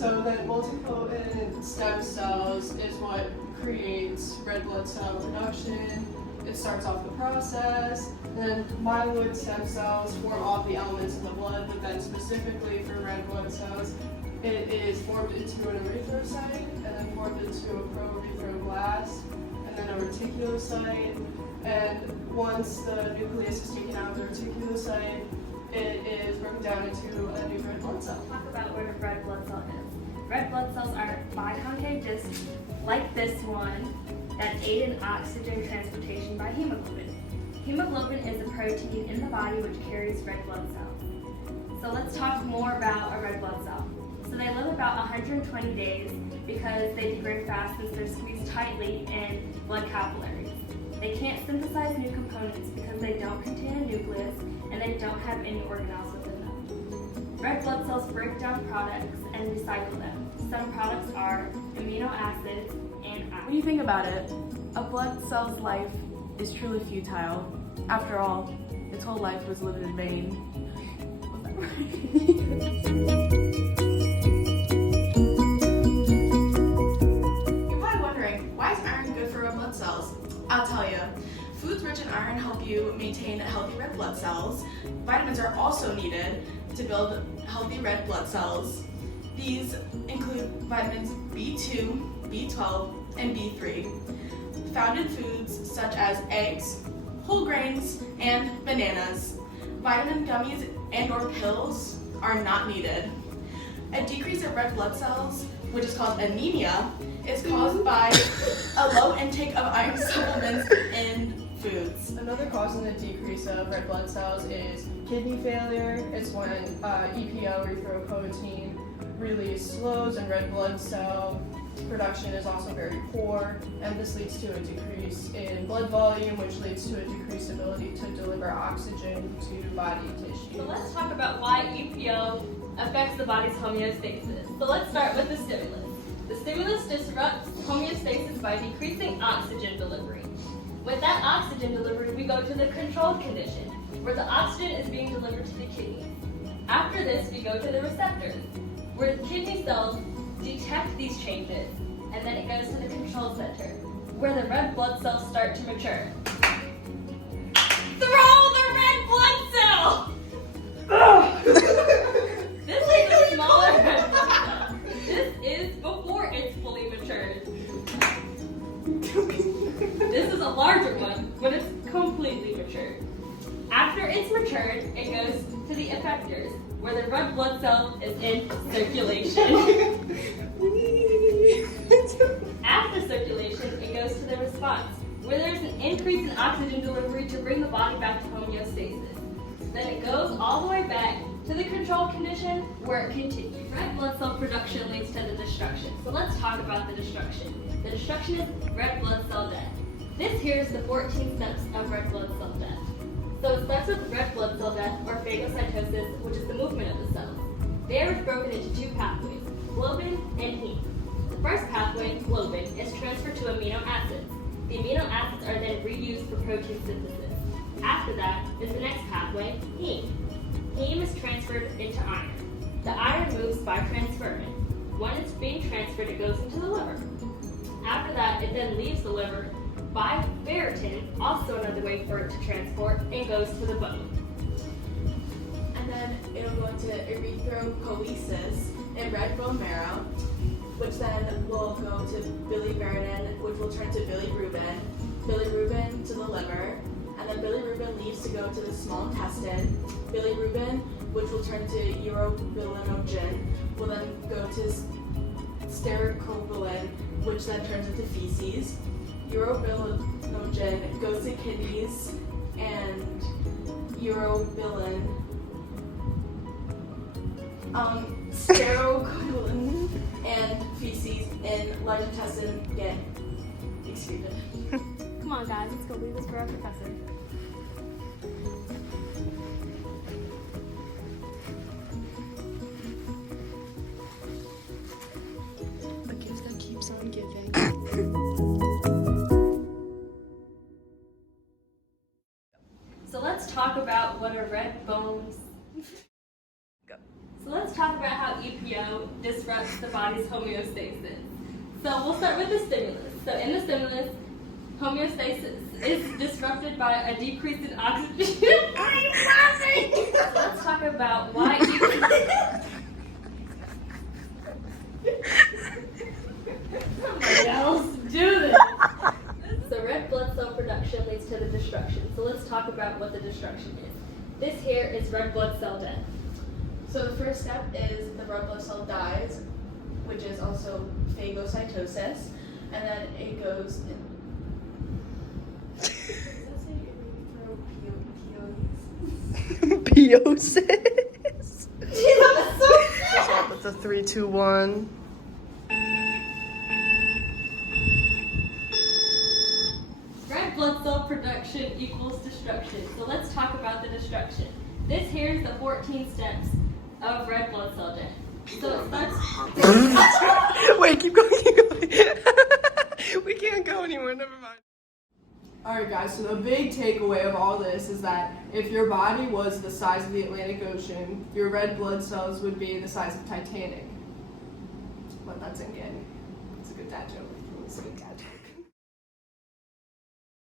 So then multipotent stem cells is what creates red blood cell production. It starts off the process, and then myeloid stem cells form all the elements in the blood, but then specifically for red blood cells, it is formed into an erythrocyte, and then formed into a proerythroblast, and then a reticulocyte. And once the nucleus is taken out of the reticulocyte, it is broken down into a new red blood cell. Talk about what a red blood cell is. Red blood cells are biconcave discs like this one that aid in oxygen transportation by hemoglobin. Hemoglobin is a protein in the body which carries red blood cells. So let's talk more about a red blood cell. So they live about 120 days because they degrade fast since they're squeezed tightly in blood capillaries. They can't synthesize new components because they don't contain a nucleus and they don't have any organelles within them. Red blood cells break down products and recycle them. Some products are amino acids and iron. When you think about it, a blood cell's life is truly futile. After all, its whole life was lived in vain. Was that right? You're probably wondering, why is iron good for red blood cells? I'll tell you. Foods rich in iron help you maintain healthy red blood cells. Vitamins are also needed to build healthy red blood cells. These include vitamins B2, B12, and B3, found in foods such as eggs, whole grains, and bananas. Vitamin gummies and or pills are not needed. A decrease of red blood cells, which is called anemia, is caused by a low intake of iron supplements in foods. Another cause in the decrease of red blood cells is kidney failure. It's when EPO, erythropoietin, release slows and red blood cell production is also very poor, and this leads to a decrease in blood volume, which leads to a decreased ability to deliver oxygen to body tissue. So let's talk about why EPO affects the body's homeostasis. So let's start with the stimulus. The stimulus disrupts homeostasis by decreasing oxygen delivery. With that oxygen delivery, we go to the controlled condition, where the oxygen is being delivered to the kidneys. After this, we go to the receptors, where the kidney cells detect these changes, and then it goes to the control center, where the red blood cells start to mature. Throw the red blood cell! This is a smaller red blood cell. This is before it's fully matured. This is a larger one when it's completely matured. After it's matured, it goes to the effectors, where the red blood cell is in circulation. After circulation, it goes to the response, where there's an increase in oxygen delivery to bring the body back to homeostasis. Then it goes all the way back to the controlled condition, where it continues. Red blood cell production leads to the destruction. So let's talk about the destruction. The destruction is red blood cell death. This here is the 14 steps of red blood cell death. So it starts with red blood cell death, or phagocytosis, which is the movement of the cells. They are broken into two pathways, globin and heme. The first pathway, globin, is transferred to amino acids. The amino acids are then reused for protein synthesis. After that is the next pathway, heme. Heme is transferred into iron. The iron moves by transferrin. When it's being transferred, it goes into the liver. After that, it then leaves the liver by ferritin, also another way for it to transport, and goes to the bone. And then it'll go into erythropoiesis in red bone marrow, which then will go to biliverdin, which will turn to bilirubin to the liver, and then bilirubin leaves to go to the small intestine. Bilirubin, which will turn to urobilinogen, will then go to stercobilin, which then turns into feces. Urobilinogen goes to kidneys, and urobilin, stercobilin and feces in large intestine get excreted. Come on guys, let's go leave this for our professor. The gift that keeps on giving. So let's talk about what a red bone. So let's talk about how EPO disrupts the body's homeostasis. So we'll start with the stimulus. So in the stimulus, homeostasis is disrupted by a decrease in oxygen. Are you laughing? So let's talk about why EPO. Somebody else do this. So red blood cell production leads to the destruction. So let's talk about what the destruction is. This here is red blood cell death. So the first step is the red blood cell dies, which is also phagocytosis, and then it goes in. Biosis. That's a 3, 2, 1. Red blood cell production equals destruction. So let's talk about the destruction. This here is the 14 steps of red blood cell death. So it starts. Wait, keep going, keep going. We can't go anywhere, never mind. Alright guys, so the big takeaway of all this is that if your body was the size of the Atlantic Ocean, your red blood cells would be the size of Titanic. But that's again, it's a good dad joke. It's a good dad joke.